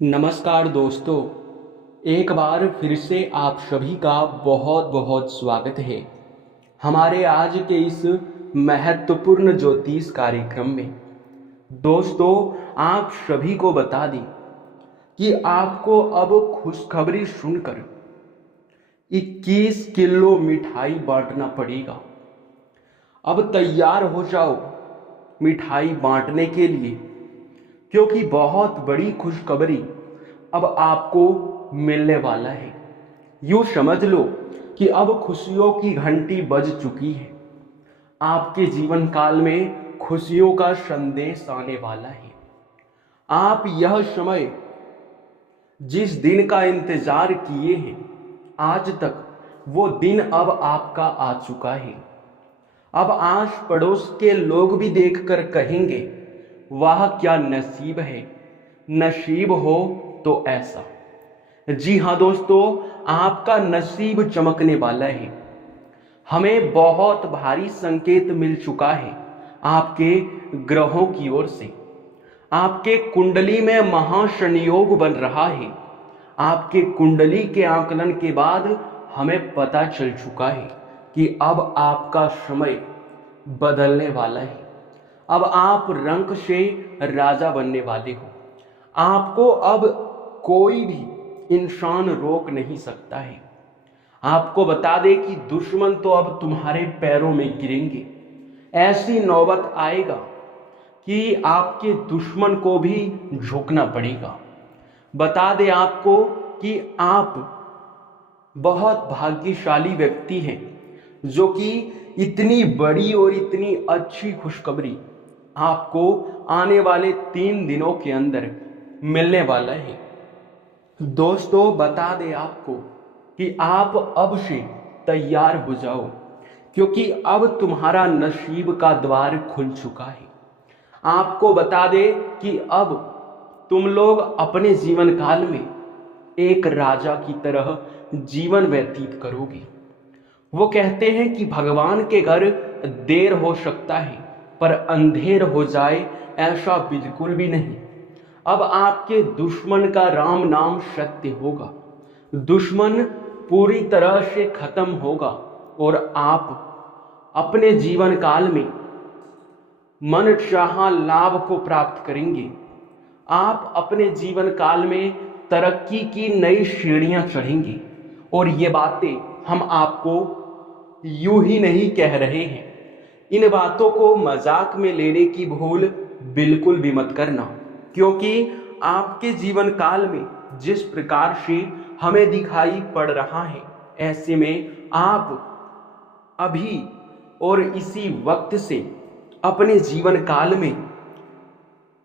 नमस्कार दोस्तों। एक बार फिर से आप सभी का बहुत बहुत स्वागत है हमारे आज के इस महत्वपूर्ण ज्योतिष कार्यक्रम में। दोस्तों, आप सभी को बता दें कि आपको अब खुशखबरी सुनकर 21 किलो मिठाई बांटना पड़ेगा। अब तैयार हो जाओ मिठाई बांटने के लिए, क्योंकि बहुत बड़ी खुशखबरी अब आपको मिलने वाला है। यूं समझ लो कि अब खुशियों की घंटी बज चुकी है। आपके जीवन काल में खुशियों का संदेश आने वाला है। आप यह समय जिस दिन का इंतजार किए हैं आज तक, वो दिन अब आपका आ चुका है। अब आस पड़ोस के लोग भी देखकर कहेंगे, वाह क्या नसीब है, नसीब हो तो ऐसा। जी हाँ दोस्तों, आपका नसीब चमकने वाला है। हमें बहुत भारी संकेत मिल चुका है आपके ग्रहों की ओर से। आपके कुंडली में महासंयोग बन रहा है। आपके कुंडली के आकलन के बाद हमें पता चल चुका है कि अब आपका समय बदलने वाला है। अब आप रंक से राजा बनने वाले हो। आपको अब कोई भी इंसान रोक नहीं सकता है। आपको बता दे कि दुश्मन तो अब तुम्हारे पैरों में गिरेंगे। ऐसी नौबत आएगा कि आपके दुश्मन को भी झुकना पड़ेगा। बता दे आपको कि आप बहुत भाग्यशाली व्यक्ति हैं, जो कि इतनी बड़ी और इतनी अच्छी खुशखबरी आपको आने वाले 3 दिनों के अंदर मिलने वाला है। दोस्तों, बता दें आपको कि आप अब से तैयार हो जाओ, क्योंकि अब तुम्हारा नसीब का द्वार खुल चुका है। आपको बता दें कि अब तुम लोग अपने जीवन काल में एक राजा की तरह जीवन व्यतीत करोगे। वो कहते हैं कि भगवान के घर देर हो सकता है, पर अंधेर हो जाए ऐसा बिल्कुल भी नहीं। अब आपके दुश्मन का राम नाम सत्य होगा। दुश्मन पूरी तरह से खत्म होगा और आप अपने जीवन काल में मन चाहा लाभ को प्राप्त करेंगे। आप अपने जीवन काल में तरक्की की नई सीढ़ियां चढ़ेंगे। और ये बातें हम आपको यूं ही नहीं कह रहे हैं। इन बातों को मजाक में लेने की भूल बिल्कुल भी मत करना, क्योंकि आपके जीवन काल में जिस प्रकार से हमें दिखाई पड़ रहा है, ऐसे में आप अभी और इसी वक्त से अपने जीवन काल में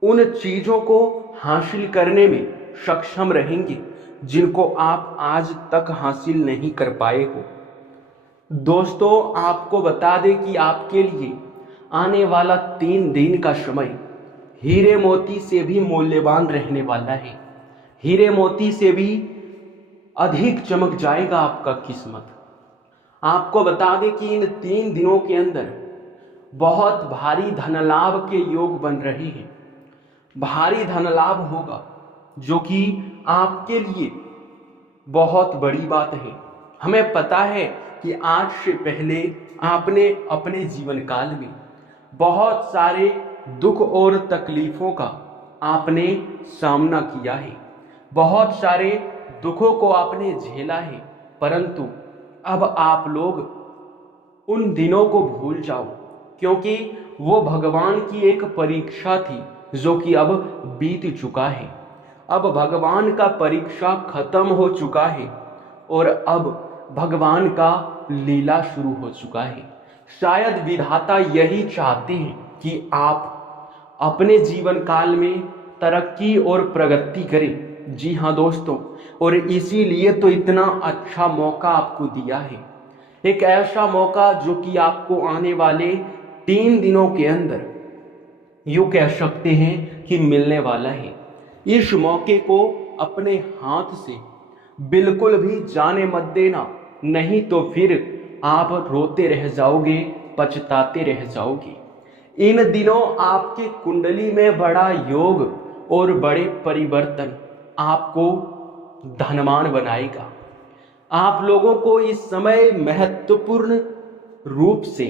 उन चीजों को हासिल करने में सक्षम रहेंगे जिनको आप आज तक हासिल नहीं कर पाए हो। दोस्तों, आपको बता दें कि आपके लिए आने वाला 3 दिन का समय हीरे मोती से भी मूल्यवान रहने वाला है। हीरे मोती से भी अधिक चमक जाएगा आपका किस्मत। आपको बता दें कि इन 3 दिनों के अंदर बहुत भारी धन लाभ के योग बन रहे हैं। भारी धन लाभ होगा, जो कि आपके लिए बहुत बड़ी बात है। हमें पता है कि आज से पहले आपने अपने जीवन काल में बहुत सारे दुख और तकलीफों का आपने सामना किया है। बहुत सारे दुखों को आपने झेला है, परंतु अब आप लोग उन दिनों को भूल जाओ, क्योंकि वो भगवान की एक परीक्षा थी जो कि अब बीत चुका है। अब भगवान का परीक्षा खत्म हो चुका है और अब भगवान का लीला शुरू हो चुका है। शायद विधाता यही चाहते हैं कि आप अपने जीवन काल में तरक्की और प्रगति करें। जी हाँ दोस्तों, और इसीलिए तो इतना अच्छा मौका आपको दिया है। एक ऐसा मौका जो कि आपको आने वाले 3 दिनों के अंदर यूं कह सकते हैं कि मिलने वाला है। इस मौके को अपने हाथ से बिल्कुल भी जाने मत देना, नहीं तो फिर आप रोते रह जाओगे, पछताते रह जाओगे। इन दिनों आपके कुंडली में बड़ा योग और बड़े परिवर्तन आपको धनवान बनाएगा। आप लोगों को इस समय महत्वपूर्ण रूप से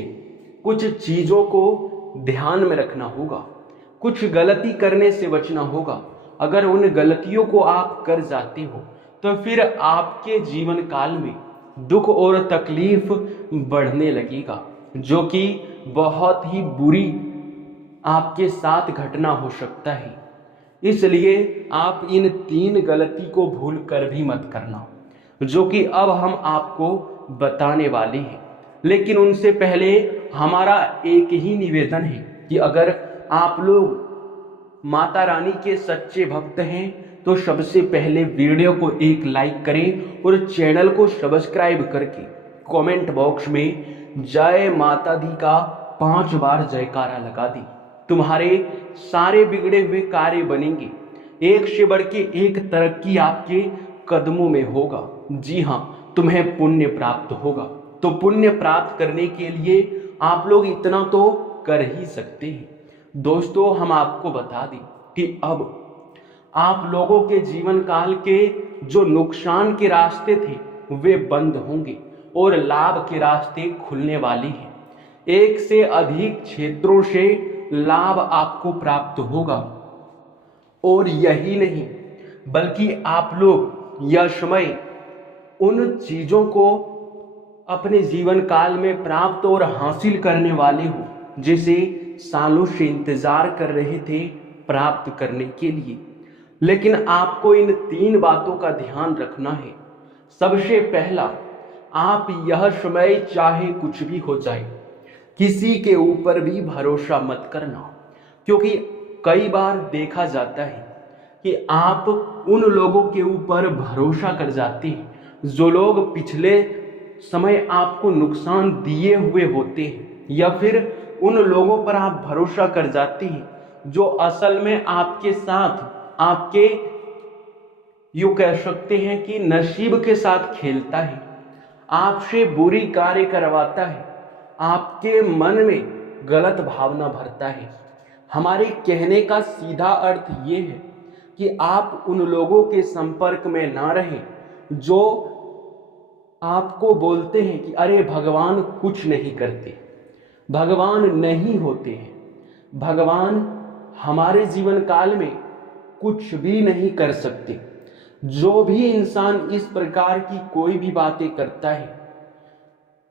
कुछ चीज़ों को ध्यान में रखना होगा, कुछ गलती करने से बचना होगा। अगर उन गलतियों को आप कर जाते हो तो फिर आपके जीवन काल में दुख और तकलीफ बढ़ने लगेगा, जो कि बहुत ही बुरी आपके साथ घटना हो सकता है। इसलिए आप इन 3 गलती को भूल कर भी मत करना, जो कि अब हम आपको बताने वाले हैं। लेकिन उनसे पहले हमारा एक ही निवेदन है कि अगर आप लोग माता रानी के सच्चे भक्त हैं तो सबसे पहले वीडियो को एक लाइक करें और चैनल को सब्सक्राइब करके कमेंट बॉक्स में जय माता दी का 5 बार जयकारा लगा दी। तुम्हारे सारे बिगड़े हुए कार्य बनेंगे, एक से बढ़ के एक तरक्की आपके कदमों में होगा। जी हाँ, तुम्हें पुण्य प्राप्त होगा। तो पुण्य प्राप्त करने के लिए आप लोग इतना तो कर ही सकते हैं। दोस्तों, हम आपको बता दें कि अब आप लोगों के जीवन काल के जो नुकसान के रास्ते थे वे बंद होंगे और लाभ के रास्ते खुलने वाली हैं। एक से अधिक क्षेत्रों से लाभ आपको प्राप्त होगा। और यही नहीं, बल्कि आप लोग यह समय उन चीजों को अपने जीवन काल में प्राप्त और हासिल करने वाले हो जिसे सालों से इंतजार कर रहे थे प्राप्त करने के लिए। लेकिन आपको इन 3 बातों का ध्यान रखना है। सबसे पहला, आप यह समय चाहे कुछ भी हो जाए, किसी के ऊपर भी भरोसा मत करना, क्योंकि कई बार देखा जाता है कि आप उन लोगों के ऊपर भरोसा कर जाते हैं जो लोग पिछले समय आपको नुकसान दिए हुए होते हैं, या फिर उन लोगों पर आप भरोसा कर जाते हैं जो असल में आपके साथ आपके यूं कह सकते हैं कि नसीब के साथ खेलता है, आपसे बुरी कार्य करवाता है, आपके मन में गलत भावना भरता है। हमारे कहने का सीधा अर्थ ये है कि आप उन लोगों के संपर्क में ना रहें जो आपको बोलते हैं कि अरे भगवान कुछ नहीं करते, भगवान नहीं होते हैं, भगवान हमारे जीवन काल में कुछ भी नहीं कर सकते। जो भी इंसान इस प्रकार की कोई भी बातें करता है,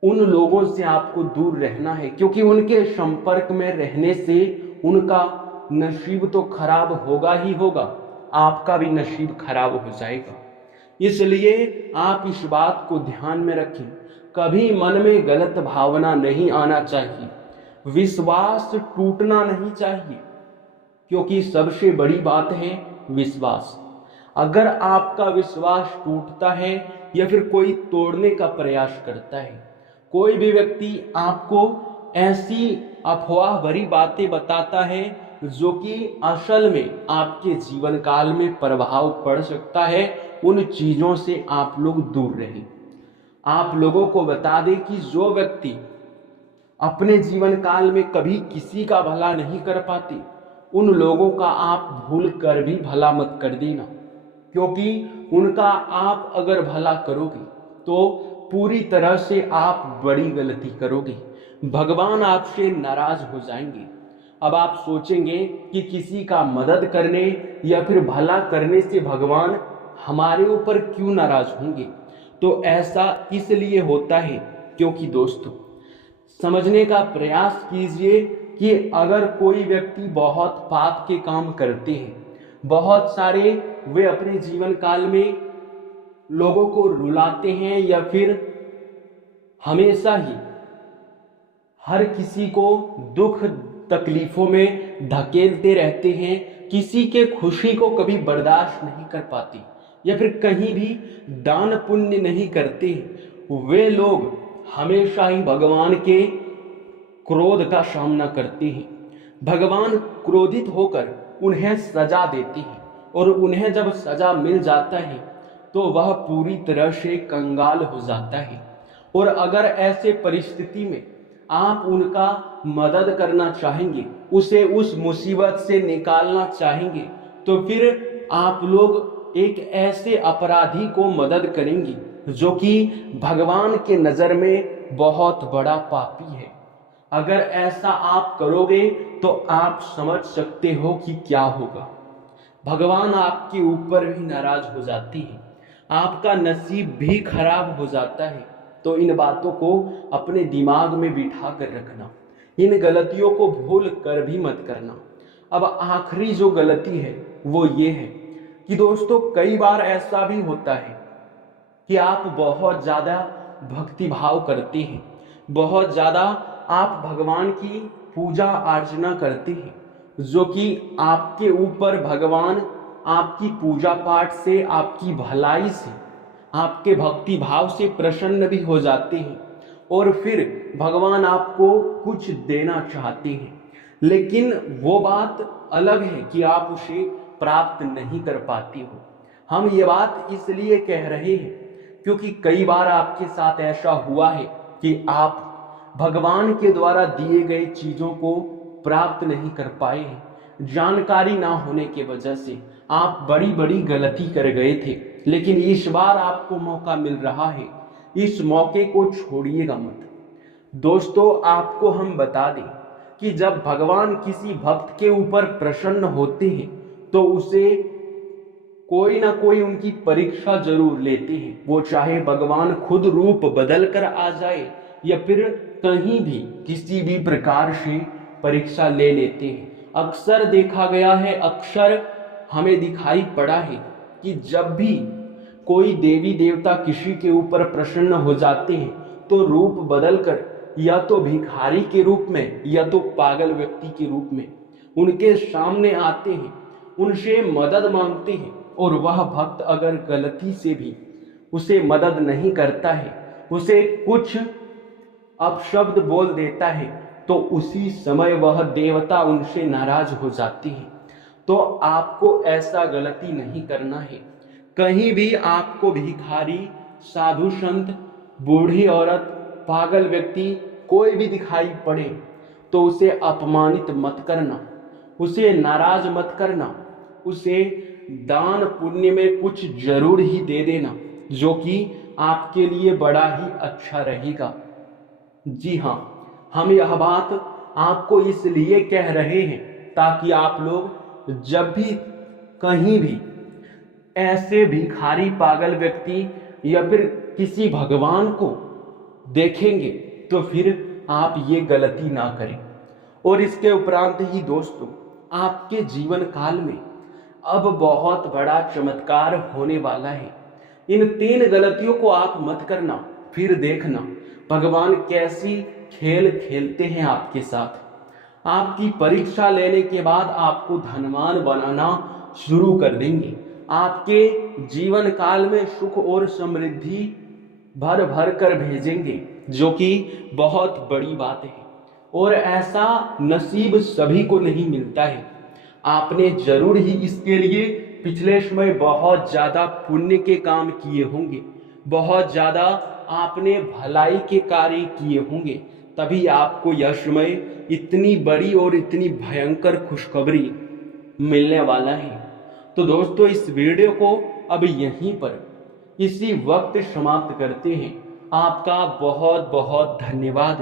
उन लोगों से आपको दूर रहना है, क्योंकि उनके संपर्क में रहने से उनका नसीब तो खराब होगा ही होगा, आपका भी नसीब खराब हो जाएगा। इसलिए आप इस बात को ध्यान में रखें, कभी मन में गलत भावना नहीं आना चाहिए, विश्वास टूटना नहीं चाहिए, क्योंकि सबसे बड़ी बात है विश्वास। अगर आपका विश्वास टूटता है या फिर कोई तोड़ने का प्रयास करता है, कोई भी व्यक्ति आपको ऐसी अफवाह भरी बातें बताता है जो कि असल में आपके जीवन काल में प्रभाव पड़ सकता है, उन चीजों से आप लोग दूर रहें। आप लोगों को बता दें कि जो व्यक्ति अपने जीवन काल में कभी किसी का भला नहीं कर पाते, उन लोगों का आप भूल कर भी भला मत कर देना, क्योंकि उनका आप अगर भला करोगे तो पूरी तरह से आप बड़ी गलती करोगे, भगवान आपसे नाराज हो जाएंगे। अब आप सोचेंगे कि किसी का मदद करने या फिर भला करने से भगवान हमारे ऊपर क्यों नाराज होंगे। तो ऐसा इसलिए होता है क्योंकि दोस्तों, समझने का प्रयास कीजिए कि अगर कोई व्यक्ति बहुत पाप के काम करते हैं, बहुत सारे वे अपने जीवन काल में लोगों को रुलाते हैं या फिर हमेशा ही हर किसी को दुख तकलीफों में धकेलते रहते हैं, किसी के खुशी को कभी बर्दाश्त नहीं कर पाते या फिर कहीं भी दान पुण्य नहीं करते, वे लोग हमेशा ही भगवान के क्रोध का सामना करते हैं। भगवान क्रोधित होकर उन्हें सजा देते हैं और उन्हें जब सजा मिल जाता है तो वह पूरी तरह से कंगाल हो जाता है। और अगर ऐसे परिस्थिति में आप उनका मदद करना चाहेंगे, उसे उस मुसीबत से निकालना चाहेंगे, तो फिर आप लोग एक ऐसे अपराधी को मदद करेंगे जो कि भगवान के नज़र में बहुत बड़ा पापी है। अगर ऐसा आप करोगे तो आप समझ सकते हो कि क्या होगा। भगवान आपके ऊपर भी नाराज हो जाती है, आपका नसीब भी खराब हो जाता है। तो इन बातों को अपने दिमाग में बिठा कर रखना, इन गलतियों को भूल कर भी मत करना। अब आखिरी जो गलती है वो ये है कि दोस्तों, कई बार ऐसा भी होता है कि आप बहुत ज़्यादा भक्ति भाव करते हैं, बहुत ज़्यादा आप भगवान की पूजा अर्चना करते हैं, जो कि आपके ऊपर भगवान आपकी पूजा पाठ से, आपकी भलाई से, आपके भक्ति भाव से प्रसन्न भी हो जाते हैं और फिर भगवान आपको कुछ देना चाहते हैं। लेकिन वो बात अलग है कि आप उसे प्राप्त नहीं कर पाती हो। हम ये बात इसलिए कह रहे हैं क्योंकि कई बार आपके साथ ऐसा हुआ है कि आप भगवान के द्वारा दिए गए चीज़ों को प्राप्त नहीं कर पाए हैं। जानकारी ना होने की वजह से आप बड़ी बड़ी गलती कर गए थे, लेकिन इस बार आपको मौका मिल रहा है, इस मौके को छोड़िएगा मत। दोस्तों, आपको हम बता दें कि जब भगवान किसी भक्त के ऊपर प्रसन्न होते हैं तो उसे कोई ना कोई उनकी परीक्षा जरूर लेते हैं। वो चाहे भगवान खुद रूप बदल कर आ जाए या फिर कहीं भी किसी भी प्रकार से परीक्षा ले लेते हैं। अक्सर देखा गया है, अक्सर हमें दिखाई पड़ा है कि जब भी कोई देवी देवता किसी के ऊपर प्रसन्न हो जाते हैं तो रूप बदल कर या तो भिखारी के रूप में या तो पागल व्यक्ति के रूप में उनके सामने आते हैं, उनसे मदद मांगते हैं। और वह भक्त अगर गलती से भी उसे मदद नहीं करता है, उसे कुछ अपशब्द बोल देता है, तो उसी समय वह देवता उनसे नाराज हो जाती है। तो आपको ऐसा गलती नहीं करना है। कहीं भी आपको भिखारी, साधु संत, बूढ़ी औरत, पागल व्यक्ति कोई भी दिखाई पड़े तो उसे अपमानित मत करना, उसे नाराज मत करना, उसे दान पुण्य में कुछ जरूर ही दे देना, जो कि आपके लिए बड़ा ही अच्छा रहेगा। जी हाँ, हम यह बात आपको इसलिए कह रहे हैं ताकि आप लोग जब भी कहीं भी ऐसे भिखारी, पागल व्यक्ति या फिर किसी भगवान को देखेंगे तो फिर आप ये गलती ना करें। और इसके उपरांत ही दोस्तों, आपके जीवन काल में अब बहुत बड़ा चमत्कार होने वाला है। इन 3 गलतियों को आप मत करना, फिर देखना भगवान कैसी खेल खेलते हैं आपके साथ। आपकी परीक्षा लेने के बाद आपको धनवान बनाना शुरू कर देंगे। आपके जीवन काल में सुख और समृद्धि भर भर कर भेजेंगे, जो कि बहुत बड़ी बात है। और ऐसा नसीब सभी को नहीं मिलता है। आपने जरूर ही इसके लिए पिछले समय बहुत ज़्यादा पुण्य के काम किए होंगे, बहुत ज़्यादा आपने भलाई के कार्य किए होंगे, तभी आपको यह समय इतनी बड़ी और इतनी भयंकर खुशखबरी मिलने वाला है। तो दोस्तों, इस वीडियो को अब यहीं पर इसी वक्त समाप्त करते हैं। आपका बहुत बहुत धन्यवाद।